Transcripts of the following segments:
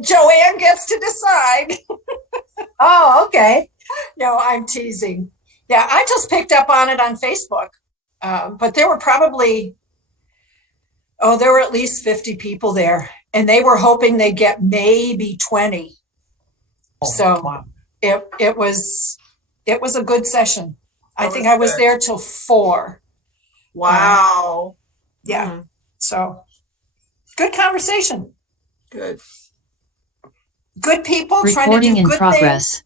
Joanne gets to decide. Oh, okay. No, I'm teasing. Yeah, I just picked up on it on Facebook. But there were probably, there were at least 50 people there, and they were hoping they'd get maybe 20. So wow. it was a good session. I think I was there till 4. Wow. Yeah. So good conversation. Good. Good people trying to Recording do in good progress. things.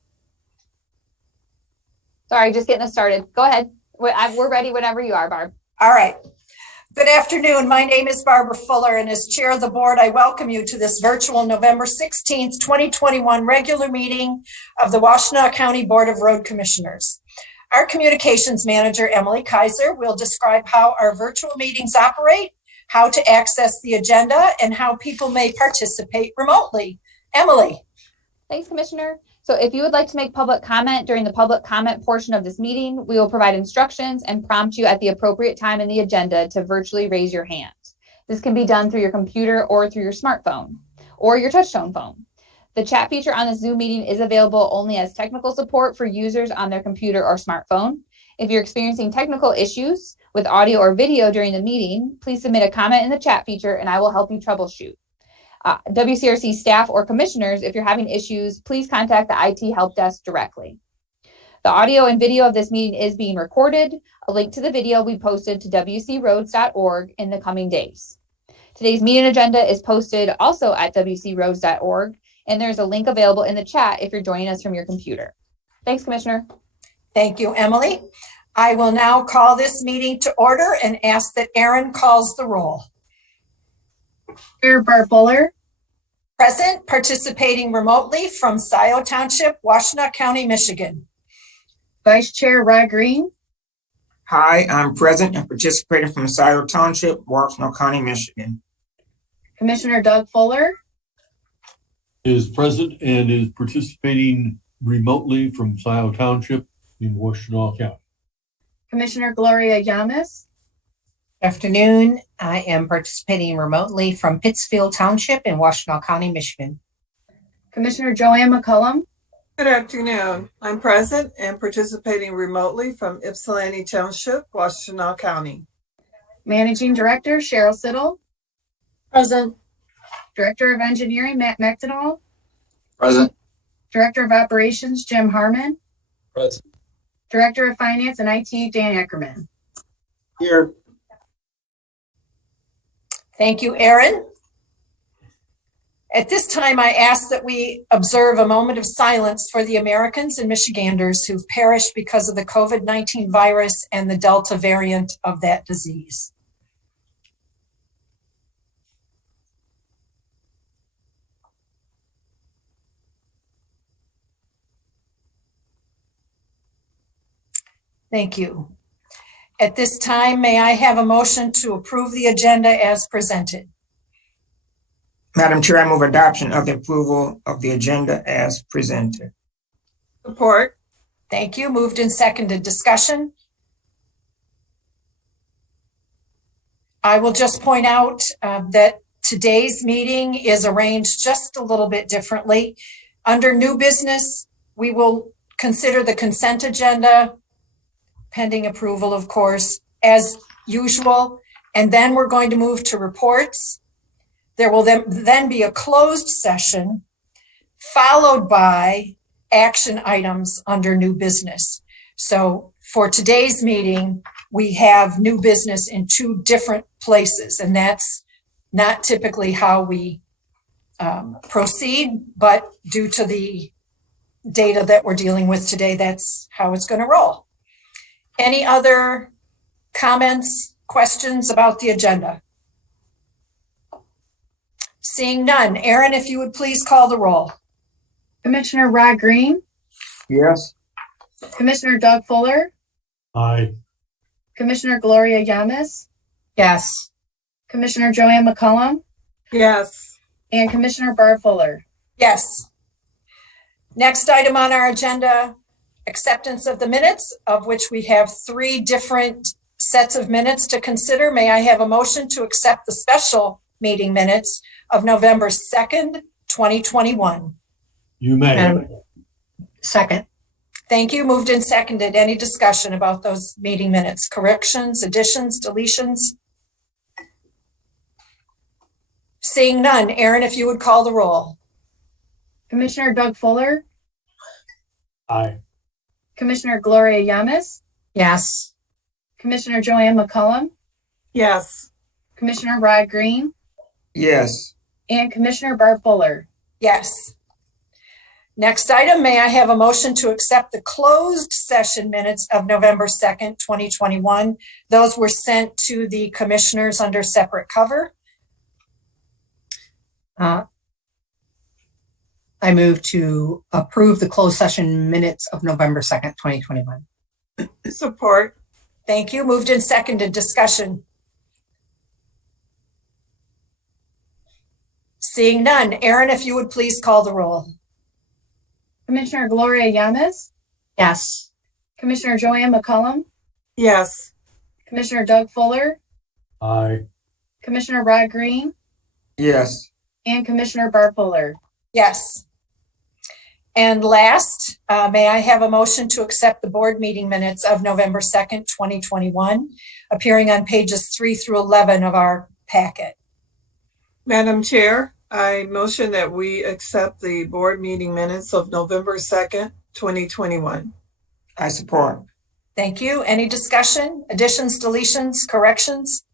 Sorry, just getting us started. Go ahead. We're ready whenever you are, Barb. All right. Good afternoon. My name is Barbara Fuller, and as chair of the board, I welcome you to this virtual November 16th, 2021 regular meeting of the Washtenaw County Board of Road Commissioners. Our communications manager, Emily Kaiser, will describe how our virtual meetings operate, how to access the agenda, and how people may participate remotely. Emily. Thanks, Commissioner. So if you would like to make public comment during the public comment portion of this meeting, we will provide instructions and prompt you at the appropriate time in the agenda to virtually raise your hand. This can be done through your computer or through your smartphone or your touchtone phone. The chat feature on the Zoom meeting is available only as technical support for users on their computer or smartphone. If you're experiencing technical issues with audio or video during the meeting, please submit a comment in the chat feature and I will help you troubleshoot. WCRC staff or commissioners, if you're having issues, please contact the IT help desk directly. The audio and video of this meeting is being recorded. A link to the video will be posted to wcroads.org in the coming days. Today's meeting agenda is posted also at wcroads.org, and there's a link available in the chat if you're joining us from your computer. Thanks, Commissioner. Thank you, Emily. I will now call this meeting to order and ask that Aaron calls the roll. Chair Barb Fuller. Present, participating remotely from Scioto Township, Washtenaw County, Michigan. Vice Chair Rod Green. Hi, I'm present and participating from Scioto Township, Washtenaw County, Michigan. Commissioner Doug Fuller. Is present and is participating remotely from Scioto Township in Washtenaw County. Commissioner Gloria Yamas. Afternoon. I am participating remotely from Pittsfield Township in Washtenaw County, Michigan. Commissioner Joanne McCullum. Good afternoon. I'm present and participating remotely from Ypsilanti Township, Washtenaw County. Managing Director Cheryl Siddle. Present. Director of Engineering Matt McDonald. Present. Director of Operations Jim Harmon. Present. Director of Finance and IT Dan Ackerman. Here. Thank you, Aaron. At this time, I ask that we observe a moment of silence for the Americans and Michiganders who've perished because of the COVID-19 virus and the Delta variant of that disease. Thank you. At this time, may I have a motion to approve the agenda as presented? Madam Chair, I move adoption of the approval of the agenda as presented. Support. Thank you. Moved and seconded. Discussion. I will just point out that today's meeting is arranged just a little bit differently. Under new business, we will consider the consent agenda, pending approval, of course, as usual. And then we're going to move to reports. There will then be a closed session followed by action items under new business. So for today's meeting, we have new business in 2 different places, and that's not typically how we proceed, but due to the data that we're dealing with today, that's how it's going to roll. Any other comments, questions about the agenda? Seeing none. Aaron, if you would please call the roll. Commissioner Rod Green. Yes. Commissioner Doug Fuller. Aye. Commissioner Gloria Yamas. Yes. Commissioner Joanne McCullum. Yes. And Commissioner Barb Fuller. Yes. Next item on our agenda, acceptance of the minutes, of which we have 3 different sets of minutes to consider. May I have a motion to accept the special meeting minutes of November 2nd, 2021. You may. Madam- Second. Thank you. Moved and seconded. Any discussion about those meeting minutes? Corrections, additions, deletions? Seeing none. Aaron, if you would call the roll. Commissioner Doug Fuller, Aye. Commissioner Gloria Yamas, Yes. Commissioner Joanne McCollum, Yes. Commissioner Rod Green, Yes. and Commissioner Barb Fuller. Yes. Next item, may I have a motion to accept the closed session minutes of November 2nd, 2021? Those were sent to the commissioners under separate cover. I move to approve the closed session minutes of November 2nd, 2021. Support. Thank you. Moved and seconded. Discussion. Seeing none. Aaron, if you would please call the roll. Commissioner Gloria Yamas, Yes. Commissioner Joanne McCollum, Yes. Commissioner Doug Fuller, Aye. Commissioner Rod Green, Yes. and Commissioner Barb Fuller. Yes. And last, may I have a motion to accept the board meeting minutes of November 2nd, 2021, appearing on pages 3 through 11 of our packet. Madam Chair, I motion that we accept the board meeting minutes of November 2nd, 2021. I support. Thank you. Any discussion, additions, deletions, corrections?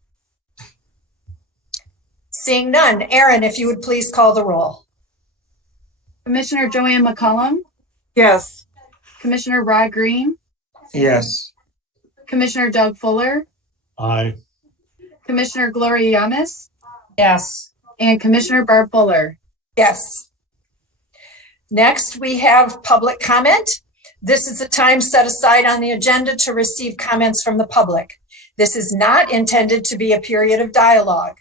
Seeing none. Aaron, if you would please call the roll. Commissioner Joanne McCollum, Yes. Commissioner Rod Green, Yes. Commissioner Doug Fuller, Aye. Commissioner Gloria Yamas, Yes. and Commissioner Barb Fuller. Yes. Next, we have public comment. This is a time set aside on the agenda to receive comments from the public. This is not intended to be a period of dialogue.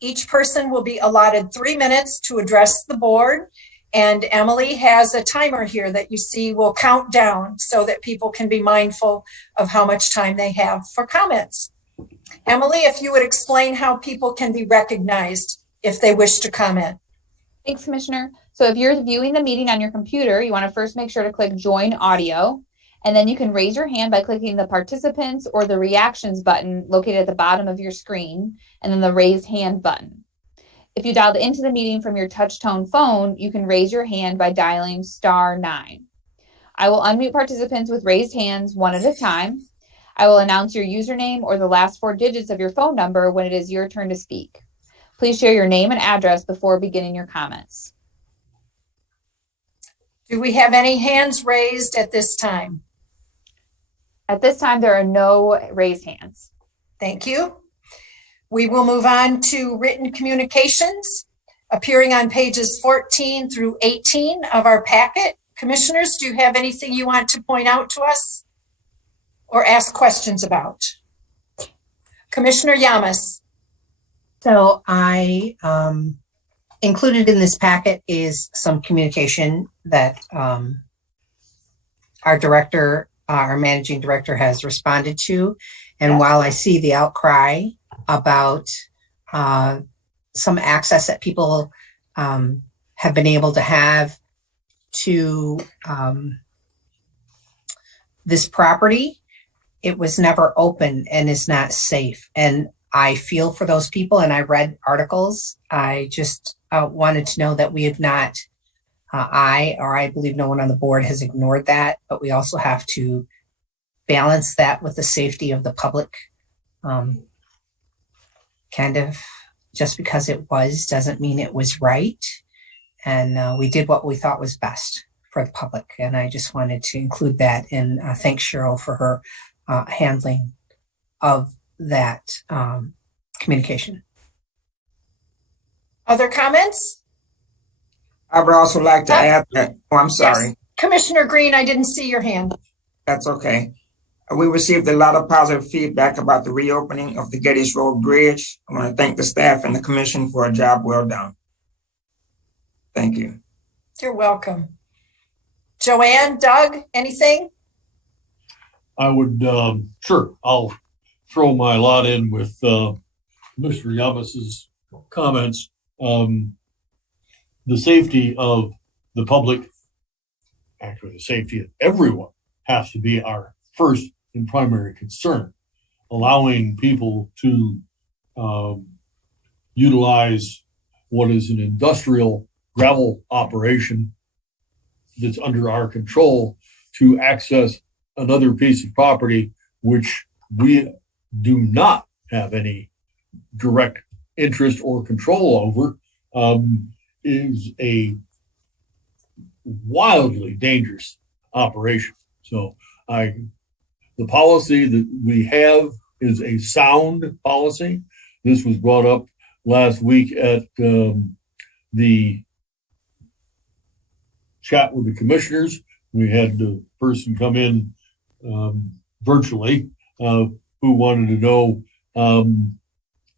Each person will be allotted 3 minutes to address the board, and Emily has a timer here that you see will count down so that people can be mindful of how much time they have for comments. Emily, if you would explain how people can be recognized if they wish to comment. Thanks, Commissioner. So if you're viewing the meeting on your computer, you want to first make sure to click Join Audio, and then you can raise your hand by clicking the Participants or the Reactions button located at the bottom of your screen, and then the Raise Hand button. If you dialed into the meeting from your touch-tone phone, you can raise your hand by dialing *9. I will unmute participants with raised hands one at a time. I will announce your username or the last 4 digits of your phone number when it is your turn to speak. Please share your name and address before beginning your comments. Do we have any hands raised at this time? At this time, there are no raised hands. Thank you. We will move on to written communications appearing on pages 14 through 18 of our packet. Commissioners, do you have anything you want to point out to us or ask questions about? Commissioner Yamas. So I included in this packet is some communication that our director, our managing director has responded to. And while I see the outcry about some access that people have been able to have to this property, it was never open and is not safe. And I feel for those people, and I read articles. I just wanted to know that we have not, I believe no one on the board has ignored that, but we also have to balance that with the safety of the public. Kind of just because it was doesn't mean it was right. And we did what we thought was best for the public. And I just wanted to include that and thank Cheryl for her handling of that communication. Other comments? I would also like to add that, I'm sorry. Yes. Commissioner Green, I didn't see your hand. That's okay. We received a lot of positive feedback about the reopening of the Gettys Road Bridge. I want to thank the staff and the commission for a job well done. Thank you. You're welcome. Joanne, Doug, anything? I would, sure, I'll throw my lot in with Mr. Yamas's comments. the safety of the public, actually the safety of everyone, has to be our first and primary concern. Allowing people to utilize what is an industrial gravel operation that's under our control to access another piece of property which we do not have any direct interest or control over, is a wildly dangerous operation. So the policy that we have is a sound policy. This was brought up last week at the chat with the commissioners. We had the person come in virtually who wanted to know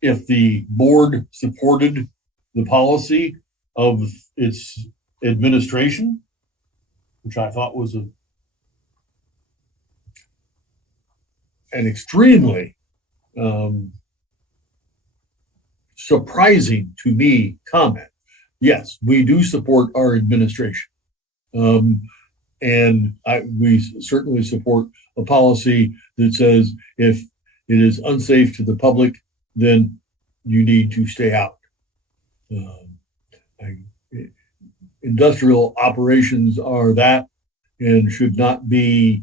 if the board supported the policy of its administration, which I thought was an extremely surprising to me comment. Yes, we do support our administration. And we certainly support a policy that says if it is unsafe to the public, then you need to stay out. Industrial operations are that and should not be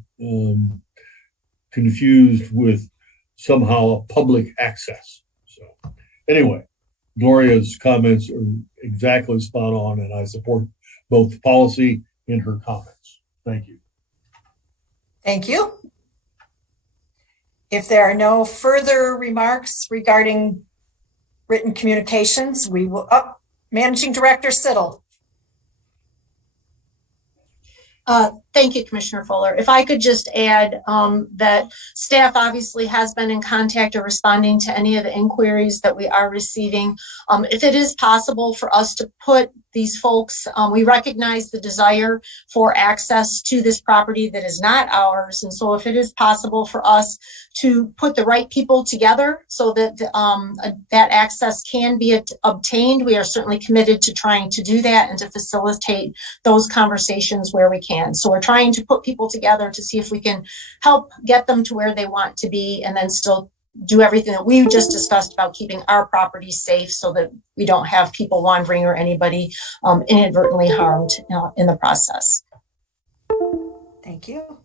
confused with somehow public access. So anyway, Gloria's comments are exactly spot on, and I support both the policy and her comments. Thank you. Thank you. If there are no further remarks regarding written communications, we will Managing Director Siddle. Thank you, Commissioner Fuller. If I could just add that staff obviously has been in contact or responding to any of the inquiries that we are receiving. If it is possible for us to put these folks, we recognize the desire for access to this property that is not ours. And so if it is possible for us to put the right people together so that that access can be obtained, we are certainly committed to trying to do that and to facilitate those conversations where we can. So we're trying to put people together to see if we can help get them to where they want to be and then still do everything that we just discussed about keeping our property safe so that we don't have people wandering or anybody inadvertently harmed in the process. Thank you.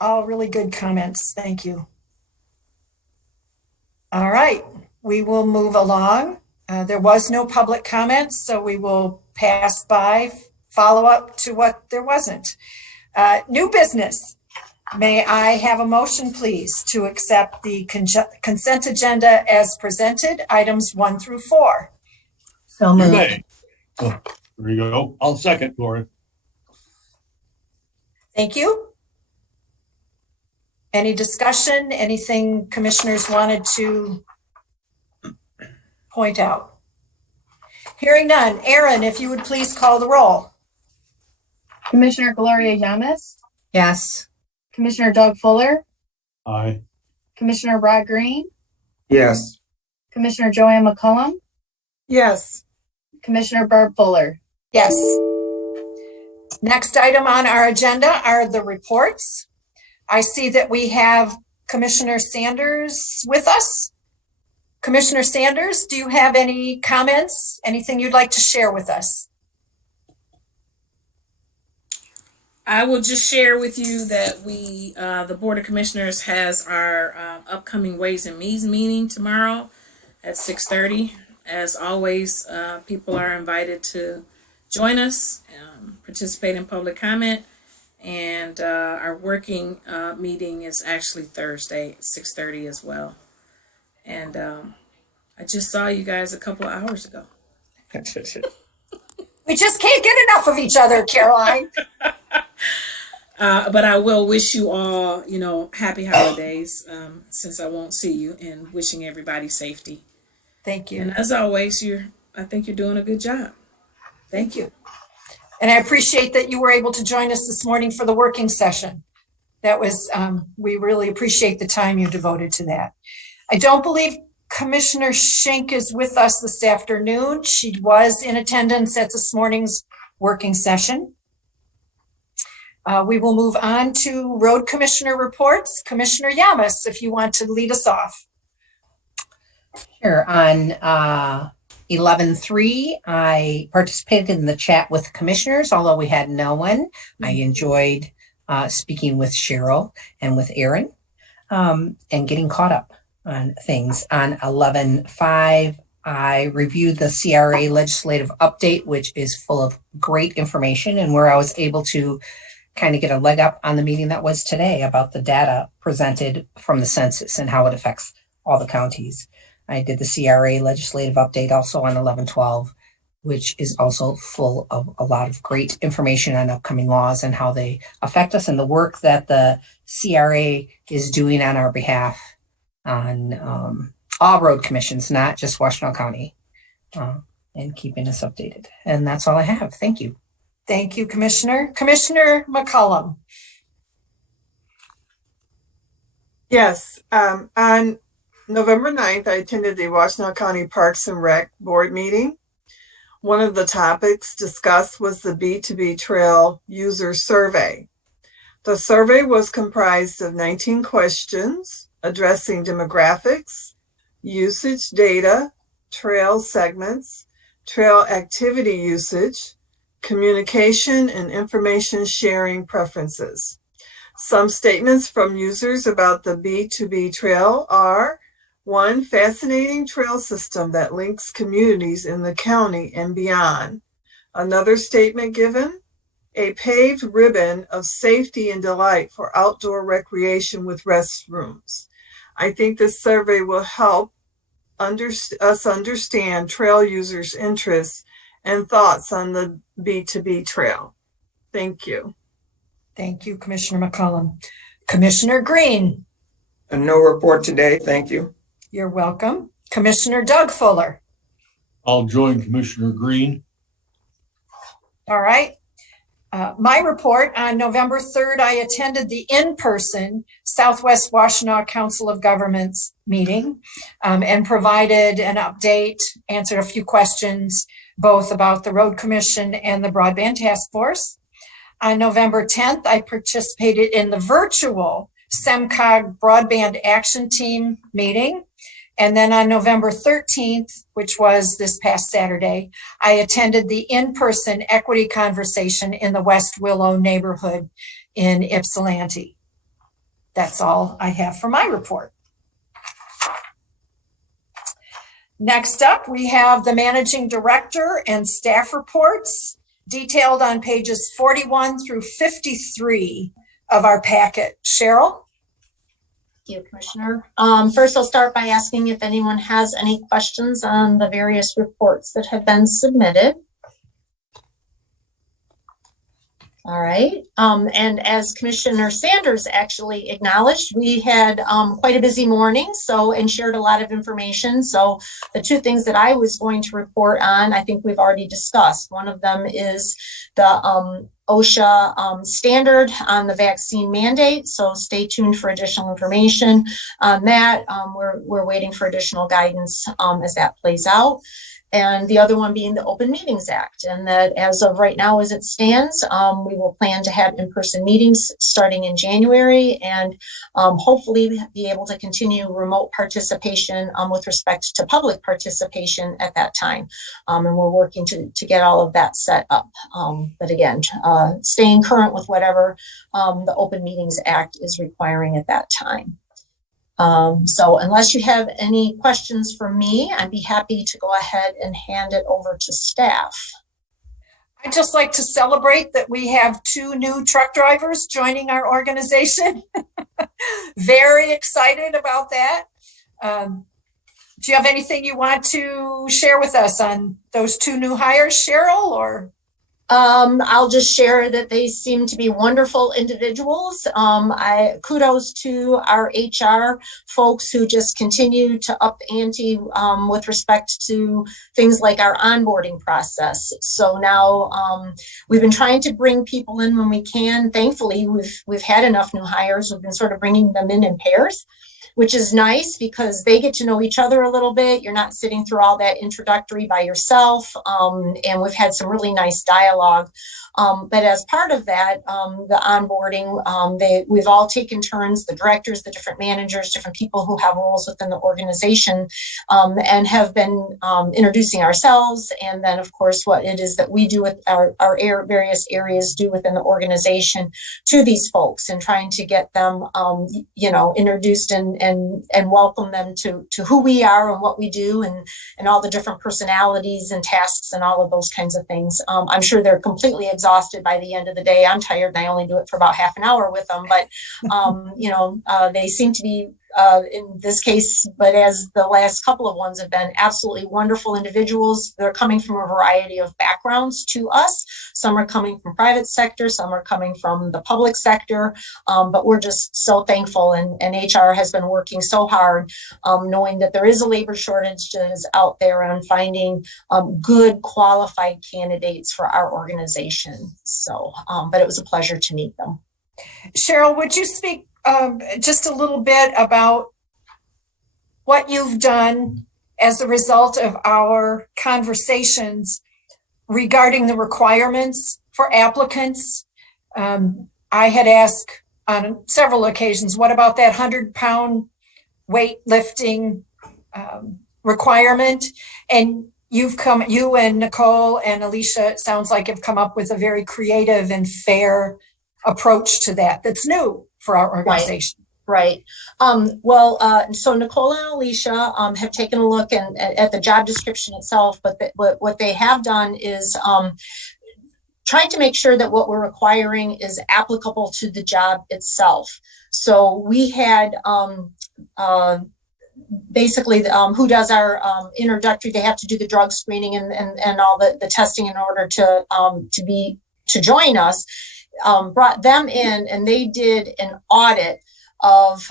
All really good comments. Thank you. All right, we will move along. There was no public comments, so we will pass by follow up to what there wasn't. New business. May I have a motion, please, to accept the consent agenda as presented, items 1 through 4? So You moved. may. Oh, there you go. I'll second, Gloria. Thank you. Any discussion, anything commissioners wanted to point out? Hearing none. Aaron, if you would please call the roll. Commissioner Gloria Yamas, Yes. Commissioner Doug Fuller, Aye. Commissioner Rod Green, Yes. Commissioner Joanne McCullum, Yes. Commissioner Barb Fuller. Yes. Next item on our agenda are the reports. I see that we have Commissioner Sanders with us. Commissioner Sanders, do you have any comments? Anything you'd like to share with us? I will just share with you that we, the Board of Commissioners has our upcoming Ways and Means meeting tomorrow at 6:30. As always, people are invited to join us, participate in public comment, and our working meeting is actually Thursday at 6:30 as well. And I just saw you guys a couple of hours ago. We just can't get enough of each other, Caroline. But I will wish you all, happy holidays, since I won't see you, and wishing everybody safety. Thank you. And as always, I think you're doing a good job. Thank you. And I appreciate that you were able to join us this morning for the working session. That was, we really appreciate the time you devoted to that. I don't believe Commissioner Schenk is with us this afternoon. She was in attendance at this morning's working session. We will move on to road commissioner reports. Commissioner Yamas, if you want to lead us off. Sure. On 11:3, I participated in the chat with commissioners, although we had no one. I enjoyed speaking with Cheryl and with Aaron and getting caught up on things. On 11:5, I reviewed the CRA legislative update, which is full of great information and where I was able to kind of get a leg up on the meeting that was today about the data presented from the census and how it affects all the counties. I did the CRA legislative update also on 11:12, which is also full of a lot of great information on upcoming laws and how they affect us and the work that the CRA is doing on our behalf on all road commissions, not just Washtenaw County, and keeping us updated. And that's all I have. Thank you. Thank you, Commissioner. Commissioner McCollum. Yes, on November 9th, I attended the Washtenaw County Parks and Rec Board meeting. One of the topics discussed was the B2B Trail user survey. The survey was comprised of 19 questions addressing demographics, usage data, trail segments, trail activity usage, communication and information sharing preferences. Some statements from users about the B2B Trail are: 1, fascinating trail system that links communities in the county and beyond. Another statement given: a paved ribbon of safety and delight for outdoor recreation with restrooms. I think this survey will help us understand trail users' interests and thoughts on the B2B Trail. Thank you. Thank you, Commissioner McCollum. Commissioner Green. No report today. Thank you. You're welcome. Commissioner Doug Fuller. I'll join Commissioner Green. All right. My report: on November 3rd, I attended the in-person Southwest Washtenaw Council of Governments meeting and provided an update, answered a few questions, both about the Road Commission and the Broadband Task Force. On November 10th, I participated in the virtual SEMCOG Broadband Action Team meeting. And then on November 13th, which was this past Saturday, I attended the in-person equity conversation in the West Willow neighborhood in Ypsilanti. That's all I have for my report. Next up, we have the managing director and staff reports detailed on pages 41 through 53 of our packet. Cheryl? Thank you, Commissioner. First, I'll start by asking if anyone has any questions on the various reports that have been submitted. All right. And as Commissioner Sanders actually acknowledged, we had quite a busy morning, and shared a lot of information. So the two things that I was going to report on, I think we've already discussed. One of them is the OSHA standard on the vaccine mandate. So stay tuned for additional information on that. We're waiting for additional guidance as that plays out. And the other one being the Open Meetings Act, and that as of right now, as it stands, we will plan to have in-person meetings starting in January, and hopefully be able to continue remote participation with respect to public participation at that time. And we're working to get all of that set up. But again, staying current with whatever the Open Meetings Act is requiring at that time. So unless you have any questions for me, I'd be happy to go ahead and hand it over to staff. I'd just like to celebrate that we have 2 new truck drivers joining our organization. Very excited about that. Do you have anything you want to share with us on those 2 new hires, Cheryl, or? I'll just share that they seem to be wonderful individuals. Kudos to our HR folks who just continue to up the ante with respect to things like our onboarding process. So now we've been trying to bring people in when we can. Thankfully, we've had enough new hires. We've been sort of bringing them in pairs. which is nice because they get to know each other a little bit. You're not sitting through all that introductory by yourself. And we've had some really nice dialogue. But as part of that, the onboarding, we've all taken turns, the directors, the different managers, different people who have roles within the organization, and have been introducing ourselves. And then, of course, what it is that we do with our various areas do within the organization to these folks, and trying to get them, introduced and welcome them to who we are and what we do, and all the different personalities and tasks and all of those kinds of things. I'm sure they're completely exhausted by the end of the day. I'm tired and I only do it for about half an hour with them, but they seem to be in this case, but as the last couple of ones have been, absolutely wonderful individuals. They're coming from a variety of backgrounds to us. Some are coming from private sector, some are coming from the public sector, but we're just so thankful, and HR has been working so hard, knowing that there is a labor shortage that is out there, and finding good qualified candidates for our organization. So, but it was a pleasure to meet them. Cheryl, would you speak just a little bit about what you've done as a result of our conversations regarding the requirements for applicants? I had asked on several occasions, what about that 100-pound weightlifting requirement? And you and Nicole and Alicia, it sounds like, have come up with a very creative and fair approach to that that's new for our organization. Right. So Nicole and Alicia have taken a look at the job description itself, but what they have done is trying to make sure that what we're requiring is applicable to the job itself. So we had basically who does our introductory, they have to do the drug screening and all the testing in order to join us. Brought them in, and they did an audit of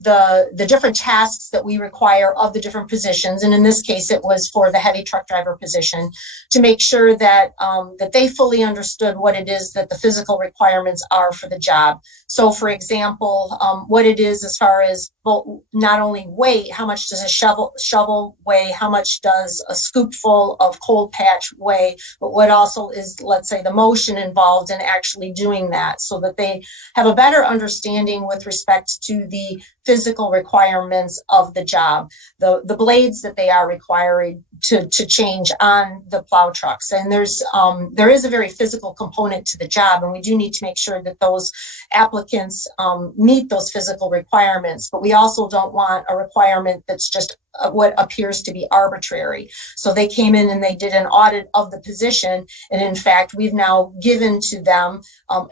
the different tasks that we require of the different positions. And in this case, it was for the heavy truck driver position, to make sure that that they fully understood what it is that the physical requirements are for the job. So, for example, what it is as far as not only weight, how much does a shovel weigh, how much does a scoopful of cold patch weigh, but what also is, let's say, the motion involved in actually doing that, so that they have a better understanding with respect to the physical requirements of the job, the blades that they are required to change on the plow trucks. And there is a very physical component to the job, and we do need to make sure that those applicants meet those physical requirements. But we also don't want a requirement that's just what appears to be arbitrary. So they came in and they did an audit of the position, and in fact, we've now given to them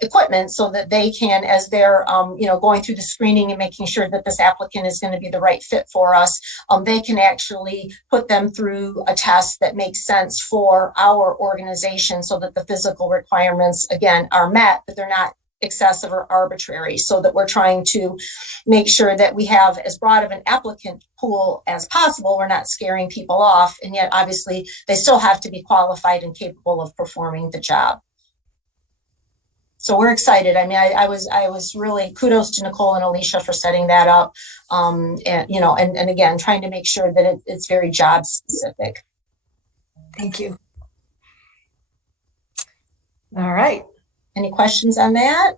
equipment so that they can, as they're going through the screening and making sure that this applicant is going to be the right fit for us, they can actually put them through a test that makes sense for our organization, so that the physical requirements, again, are met, but they're not excessive or arbitrary, so that we're trying to make sure that we have as broad of an applicant pool as possible. We're not scaring people off, and yet obviously they still have to be qualified and capable of performing the job. So we're excited. I mean, I was really, kudos to Nicole and Alicia for setting that up, and again, trying to make sure that it's very job specific. Thank you. All right. Any questions on that?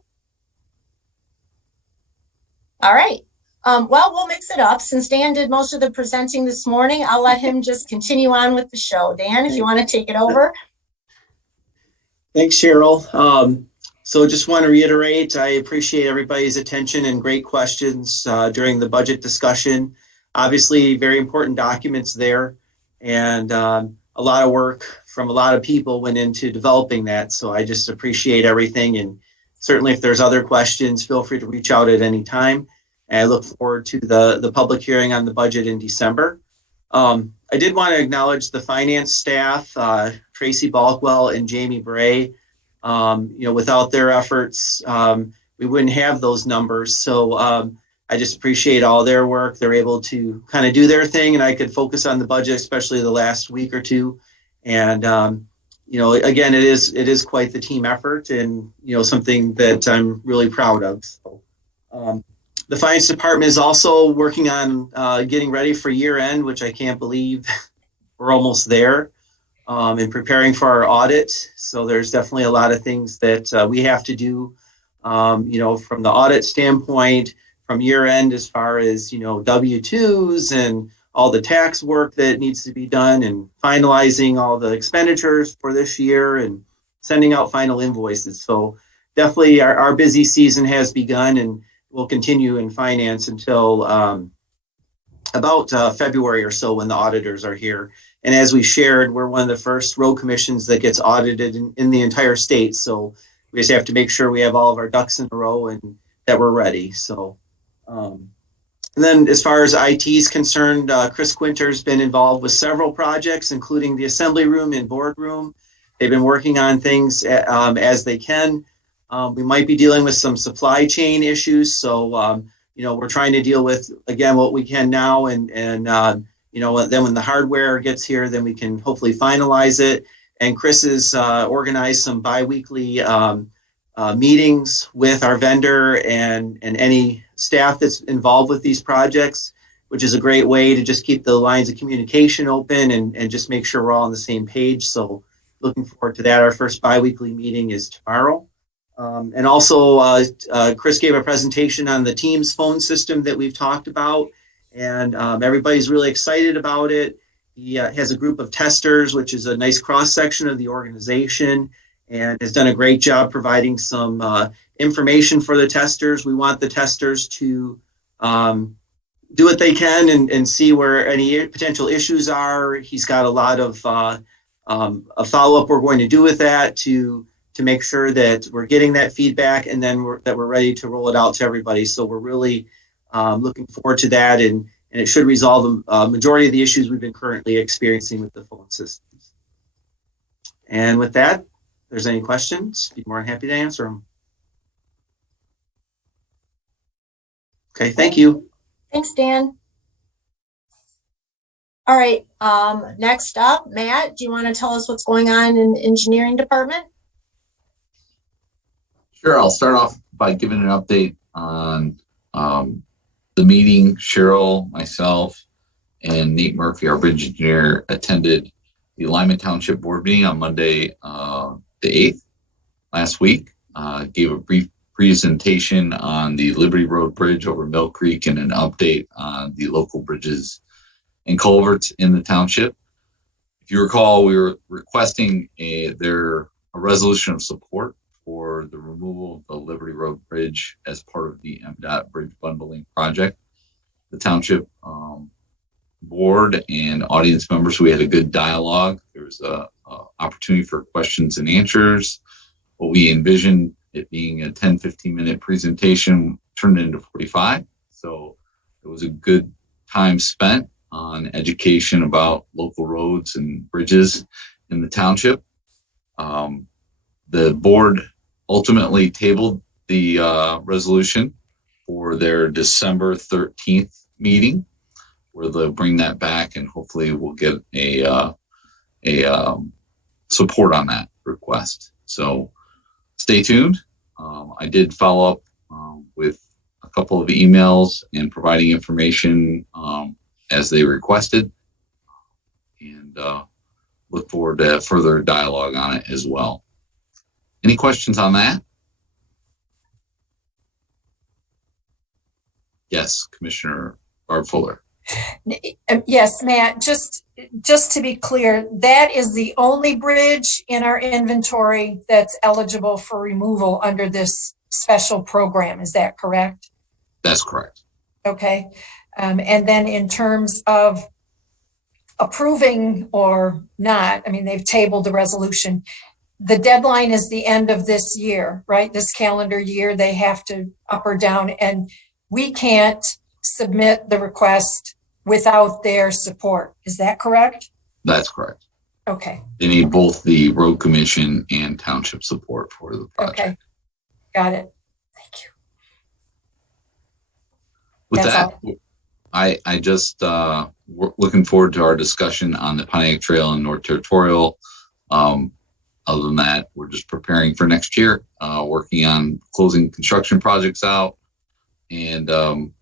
All right. We'll mix it up. Since Dan did most of the presenting this morning, I'll let him just continue on with the show. Dan, if you want to take it over. Thanks, Cheryl. So just want to reiterate, I appreciate everybody's attention and great questions during the budget discussion. Obviously, very important documents there, and a lot of work from a lot of people went into developing that. So I just appreciate everything. And certainly if there's other questions, feel free to reach out at any time. And I look forward to the public hearing on the budget in December. I did want to acknowledge the finance staff, Tracy Balkwell and Jamie Bray. Without their efforts, we wouldn't have those numbers. So I just appreciate all their work. They're able to kind of do their thing, and I could focus on the budget, especially the last week or two. And, again, it is quite the team effort, and, something that I'm really proud of. So, The finance department is also working on getting ready for year end, which I can't believe we're almost there, and preparing for our audit. So there's definitely a lot of things that we have to do, from the audit standpoint, from year end, as far as, W-2s and all the tax work that needs to be done, and finalizing all the expenditures for this year and sending out final invoices. So definitely our busy season has begun, and will continue in finance until about February or so, when the auditors are here. And as we shared, we're one of the first road commissions that gets audited in the entire state. So we just have to make sure we have all of our ducks in a row and that we're ready. So, and then as far as IT is concerned, Chris Quinter's been involved with several projects, including the assembly room and boardroom. They've been working on things as they can. We might be dealing with some supply chain issues. So, we're trying to deal with, again, what we can now. And then when the hardware gets here, then we can hopefully finalize it. And Chris has organized some biweekly meetings with our vendor and any staff that's involved with these projects, which is a great way to just keep the lines of communication open and just make sure we're all on the same page. So looking forward to that. Our first biweekly meeting is tomorrow. And also, Chris gave a presentation on the Teams phone system that we've talked about, and everybody's really excited about it. He has a group of testers, which is a nice cross-section of the organization, and has done a great job providing some information for the testers. We want the testers to do what they can and see where any potential issues are. He's got a lot of a follow-up we're going to do with that to make sure that we're getting that feedback, and then that we're ready to roll it out to everybody. So we're really looking forward to that, and it should resolve the majority of the issues we've been currently experiencing with the phone systems. And with that, if there's any questions, be more than happy to answer them. Okay, thank you. Thanks, Dan. All right, next up, Matt, do you want to tell us what's going on in the engineering department? Sure, I'll start off by giving an update on the meeting. Cheryl, myself, and Nate Murphy, our bridge engineer, attended the Lyman Township Board meeting on Monday, the 8th, last week. Gave a brief presentation on the Liberty Road Bridge over Mill Creek and an update on the local bridges and culverts in the township. If you recall, we were requesting a resolution of support for the removal of the Liberty Road Bridge as part of the MDOT bridge bundling project. The township board and audience members, we had a good dialogue. There was a opportunity for questions and answers. What we envisioned it being a 10-15 minute presentation turned into 45. So it was a good time spent on education about local roads and bridges in the township. The board ultimately tabled the resolution for their December 13th meeting, where they'll bring that back, and hopefully we'll get a support on that request. So stay tuned. I did follow up with a couple of emails and providing information as they requested, and look forward to further dialogue on it as well. Any questions on that? Yes, Commissioner Barb Fuller. Yes, Matt, just to be clear, that is the only bridge in our inventory that's eligible for removal under this special program. Is that correct? That's correct. Okay. And then in terms of approving or not, I mean, they've tabled the resolution. The deadline is the end of this year, right? This calendar year, they have to up or down, and we can't submit the request without their support. Is that correct? That's correct. Okay. They need both the road commission and township support for the project. Okay. Got it. Thank you. With That's that, all. I just we're looking forward to our discussion on the Pontiac Trail and North Territorial. Other than that, we're just preparing for next year, working on closing construction projects out and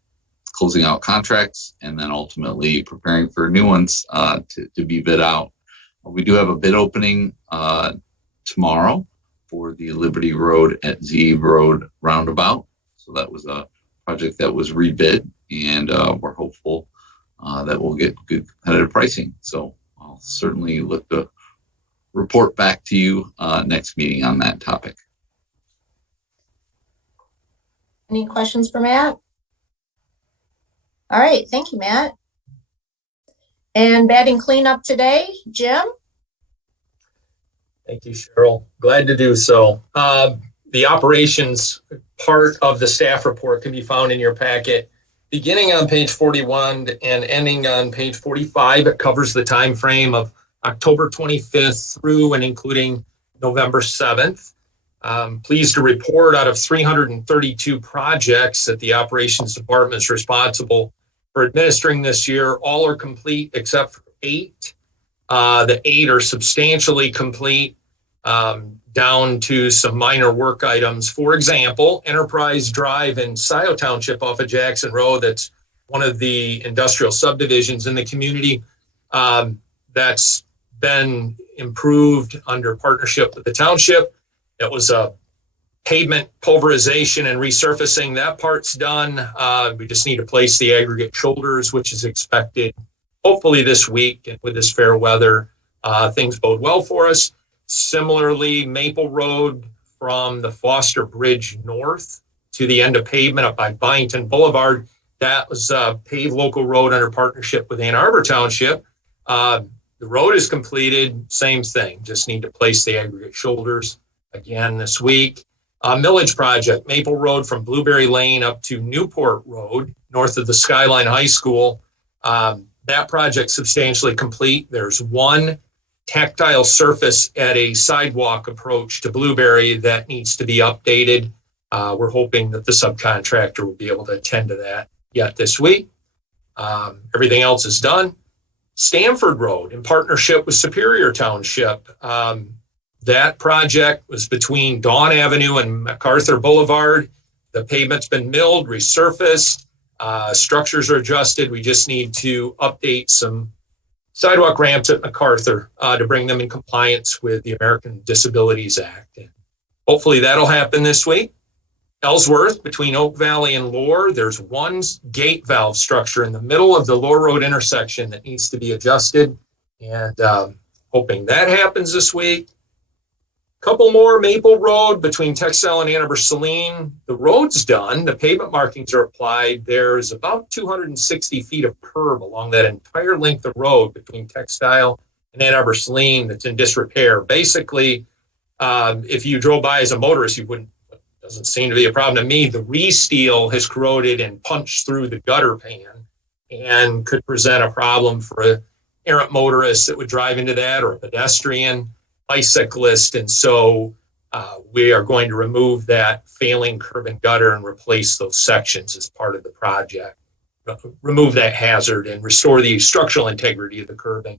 closing out contracts, and then ultimately preparing for new ones to be bid out. We do have a bid opening tomorrow for the Liberty Road at Z Road roundabout. So that was a project that was rebid, and we're hopeful that we'll get good competitive pricing. So I'll certainly look to report back to you next meeting on that topic. Any questions for Matt? All right, thank you, Matt. And batting cleanup today, Jim? Thank you, Cheryl. Glad to do so. The operations part of the staff report can be found in your packet. Beginning on page 41 and ending on page 45, it covers the time frame of October 25th through and including November 7th. Pleased to report out of 332 projects that the operations department is responsible for administering this year, all are complete except for 8. The 8 are substantially complete, down to some minor work items. For example, Enterprise Drive in Scioto Township off of Jackson Road, that's one of the industrial subdivisions in the community. That's been improved under partnership with the township. It was a pavement pulverization and resurfacing. That part's done. We just need to place the aggregate shoulders, which is expected hopefully this week. And with this fair weather, things bode well for us. Similarly, Maple Road from the Foster Bridge north to the end of pavement up by Byington Boulevard, that was a paved local road under partnership with Ann Arbor Township. The road is completed, same thing, just need to place the aggregate shoulders again this week. Millage project, Maple Road from Blueberry Lane up to Newport Road, north of the Skyline High School. That project substantially complete. There's one tactile surface at a sidewalk approach to Blueberry that needs to be updated. We're hoping that the subcontractor will be able to attend to that yet this week. Everything else is done. Stanford Road in partnership with Superior Township. That project was between Dawn Avenue and MacArthur Boulevard. The pavement's been milled, resurfaced, structures are adjusted. We just need to update some sidewalk ramps at MacArthur to bring them in compliance with the American Disabilities Act. And hopefully that'll happen this week. Ellsworth, between Oak Valley and Lore, there's one gate valve structure in the middle of the Lore Road intersection that needs to be adjusted, and hoping that happens this week. Couple more, Maple Road between Textile and Ann Arbor Saline. The road's done. The pavement markings are applied. There's about 260 feet of curb along that entire length of road between Textile and Ann Arbor Saline that's in disrepair. Basically, if you drove by as a motorist, you wouldn't, doesn't seem to be a problem to me. The re-steel has corroded and punched through the gutter pan and could present a problem for an errant motorist that would drive into that, or a pedestrian, bicyclist. And so we are going to remove that failing curb and gutter and replace those sections as part of the project. Remove that hazard and restore the structural integrity of the curbing.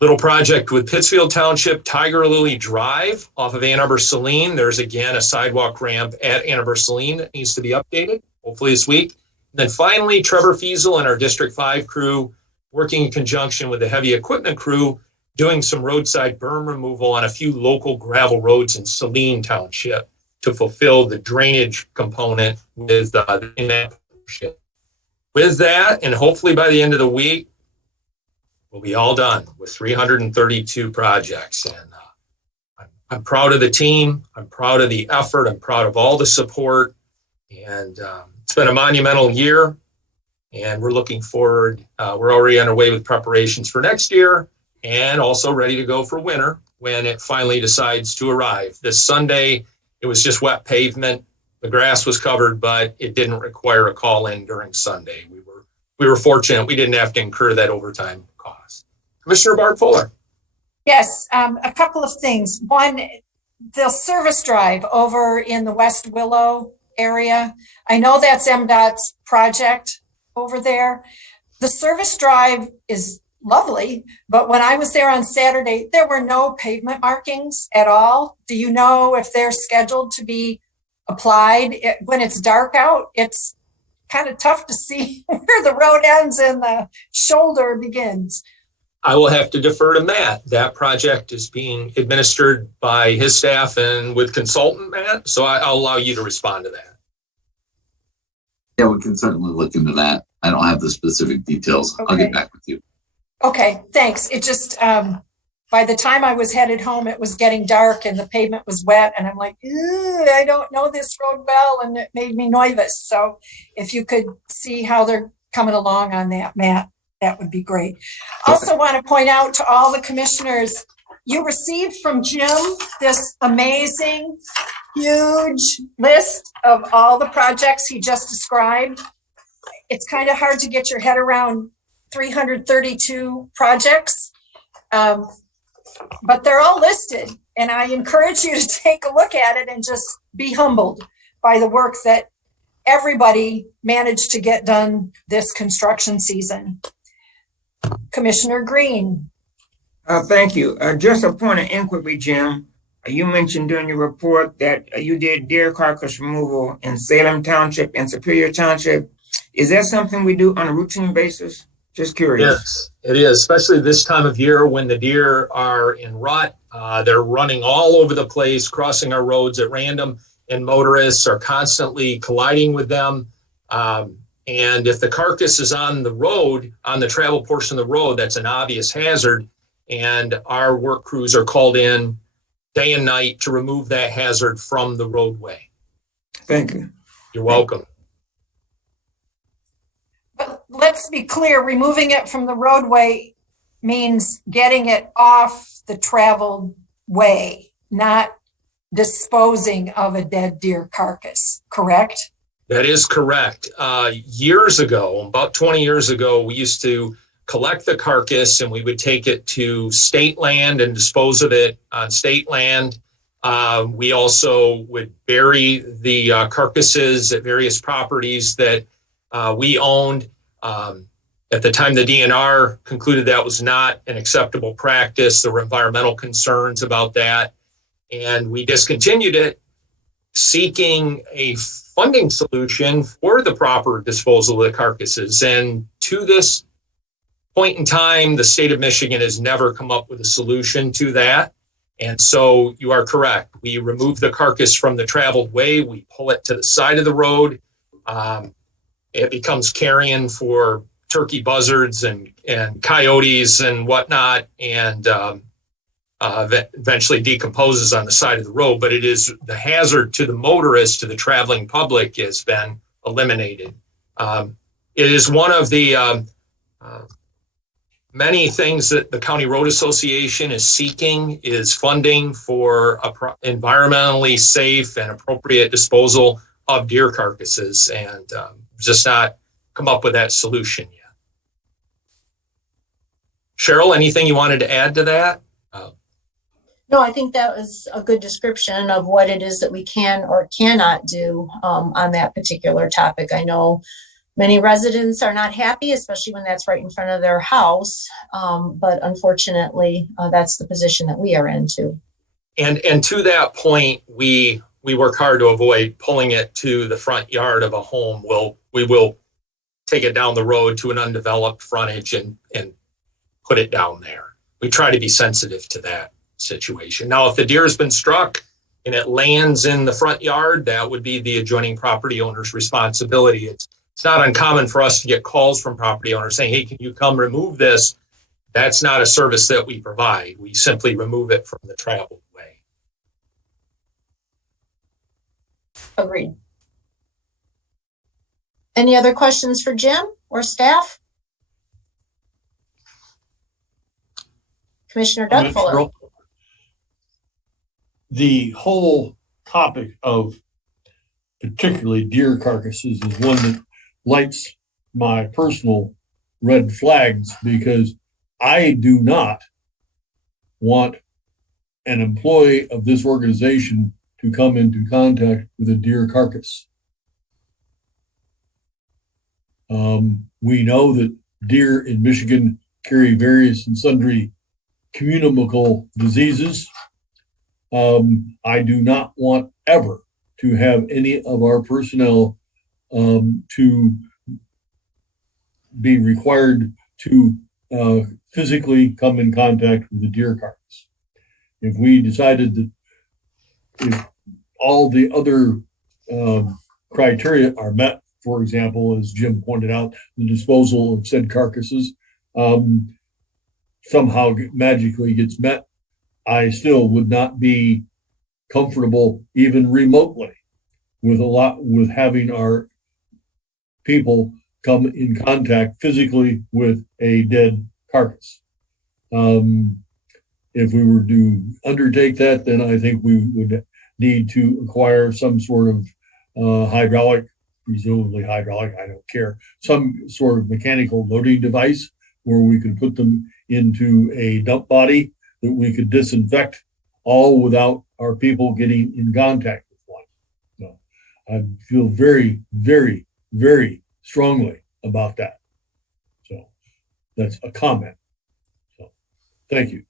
Little project with Pittsfield Township, Tiger Lily Drive off of Ann Arbor Saline. There's again a sidewalk ramp at Ann Arbor Saline that needs to be updated, hopefully this week. And then finally, Trevor Fiesel and our District 5 crew, working in conjunction with the heavy equipment crew, doing some roadside berm removal on a few local gravel roads in Saline Township to fulfill the drainage component with in that partnership. With that, and hopefully by the end of the week, we'll be all done with 332 projects. And I'm proud of the team. I'm proud of the effort. I'm proud of all the support. And it's been a monumental year. And we're looking forward. We're already underway with preparations for next year, and also ready to go for winter when it finally decides to arrive. This Sunday, it was just wet pavement. The grass was covered, but it didn't require a call in during Sunday. We were fortunate. We didn't have to incur that overtime cost. Commissioner Barb Fuller. Yes, a couple of things. One, the service drive over in the West Willow area. I know that's MDOT's project over there. The service drive is lovely, but when I was there on Saturday, there were no pavement markings at all. Do you know if they're scheduled to be applied. When it's dark out, it's kind of tough to see where the road ends and the shoulder begins. I will have to defer to Matt. That project is being administered by his staff and with consultant Matt. So I'll allow you to respond to that. Yeah, we can certainly look into that. I don't have the specific details. I'll Okay. get back with you. Okay, thanks. It just, by the time I was headed home, it was getting dark and the pavement was wet. And I'm like, I don't know this road well. And it made me nervous. So if you could see how they're coming along on that, Matt, that would be great. Also want to point out to all the commissioners, you received from Jim this amazing, huge list of all the projects he just described. It's kind of hard to get your head around 332 projects, but they're all listed. And I encourage you to take a look at it and just be humbled by the work that everybody managed to get done this construction season. Commissioner Green. Thank you. Just a point of inquiry, Jim. You mentioned during your report that you did deer carcass removal in Salem Township and Superior Township. Is that something we do on a routine basis? Just curious. Yes, it is, especially this time of year when the deer are in rut. They're running all over the place, crossing our roads at random, and motorists are constantly colliding with them. And if the carcass is on the road, on the travel portion of the road, that's an obvious hazard. And our work crews are called in day and night to remove that hazard from the roadway. Thank you. You're welcome. But let's be clear, removing it from the roadway means getting it off the traveled way, not disposing of a dead deer carcass, correct? That is correct. Years ago, about 20 years ago, we used to collect the carcass and we would take it to state land and dispose of it on state land. We also would bury the carcasses at various properties that we owned. At the time, the DNR concluded that was not an acceptable practice. There were environmental concerns about that. And we discontinued it, seeking a funding solution for the proper disposal of the carcasses. And to this point in time, the state of Michigan has never come up with a solution to that. And so you are correct. We remove the carcass from the traveled way. We pull it to the side of the road. It becomes carrion for turkey buzzards and coyotes and whatnot, and eventually decomposes on the side of the road. But it is the hazard to the motorist, to the traveling public, has been eliminated. It is one of the many things that the County Road Association is seeking is funding for environmentally safe and appropriate disposal of deer carcasses, and just not come up with that solution yet. Cheryl, anything you wanted to add to that? No, I think that was a good description of what it is that we can or cannot do on that particular topic. I know many residents are not happy, especially when that's right in front of their house. But unfortunately, that's the position that we are in too. And to that point, we work hard to avoid pulling it to the front yard of a home. We will take it down the road to an undeveloped frontage and put it down there. We try to be sensitive to that situation. Now, if the deer has been struck and it lands in the front yard, that would be the adjoining property owner's responsibility. It's not uncommon for us to get calls from property owners saying, hey, can you come remove this? That's not a service that we provide. We simply remove it from the traveled way. Agreed. Any other questions for Jim or staff? Commissioner Doug Fuller. The whole topic of particularly deer carcasses is one that lights my personal red flags, because I do not want an employee of this organization to come into contact with a deer carcass. We know that deer in Michigan carry various and sundry communicable diseases. I do not want ever to have any of our personnel to be required to physically come in contact with the deer carcass. If we decided that if all the other criteria are met, for example, as Jim pointed out, the disposal of said carcasses somehow magically gets met, I still would not be comfortable even remotely with having our people come in contact physically with a dead carcass. If we were to undertake that, then I think we would need to acquire some sort of hydraulic, presumably hydraulic, I don't care, some sort of mechanical loading device where we could put them into a dump body that we could disinfect, all without our people getting in contact with one. So I feel very, very, very strongly about that. So that's a comment. So thank you.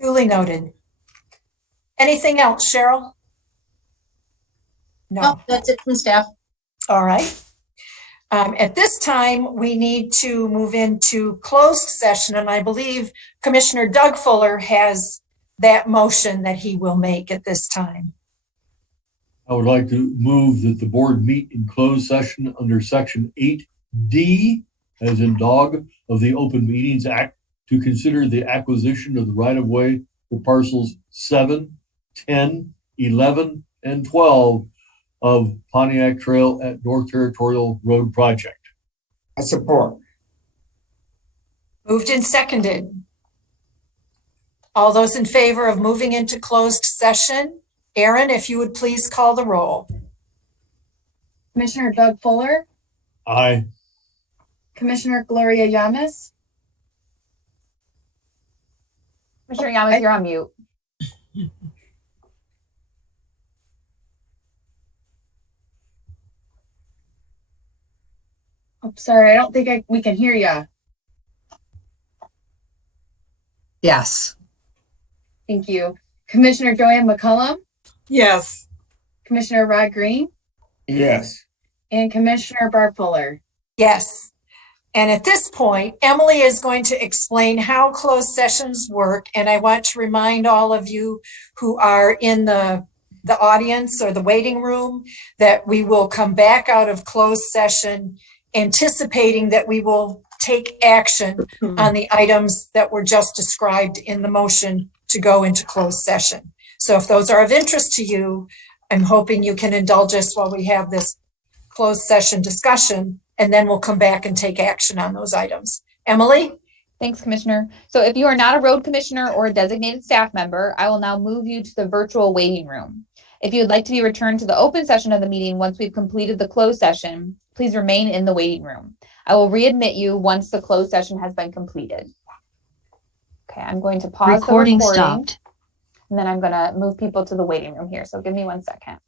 Duly noted. Anything else, Cheryl? No, that's it from staff. All right. At this time, we need to move into closed session, and I believe Commissioner Doug Fuller has that motion that he will make at this time. I would like to move that the board meet in closed session under section 8D, as in dog, of the Open Meetings Act, to consider the acquisition of the right-of-way for parcels 7, 10, 11, and 12 of Pontiac Trail at North Territorial Road Project. I support. Moved and seconded. All those in favor of moving into closed session? Aaron, if you would please call the roll. Commissioner Doug Fuller, Aye. Commissioner Gloria Yamas, Commissioner Yamas, you're on mute. oh, sorry, I don't think we can hear ya. Yes. Thank you. Commissioner Joanne McCullum, Yes. Commissioner Rod Green, Yes. and Commissioner Barb Fuller. Yes. And at this point, Emily is going to explain how closed sessions work. And I want to remind all of you who are in the audience or the waiting room that we will come back out of closed session anticipating that we will take action on the items that were just described in the motion to go into closed session. So if those are of interest to you, I'm hoping you can indulge us while we have this closed session discussion, and then we'll come back and take action on those items. Emily? Thanks, Commissioner. So if you are not a road commissioner or a designated staff member, I will now move you to the virtual waiting room. If you would like to be returned to the open session of the meeting once we've completed the closed session, please remain in the waiting room. I will readmit you once the closed session has been completed. Okay, I'm going to pause the recording. Stopped. And then I'm going to move people to the waiting room here. So give me 1 second.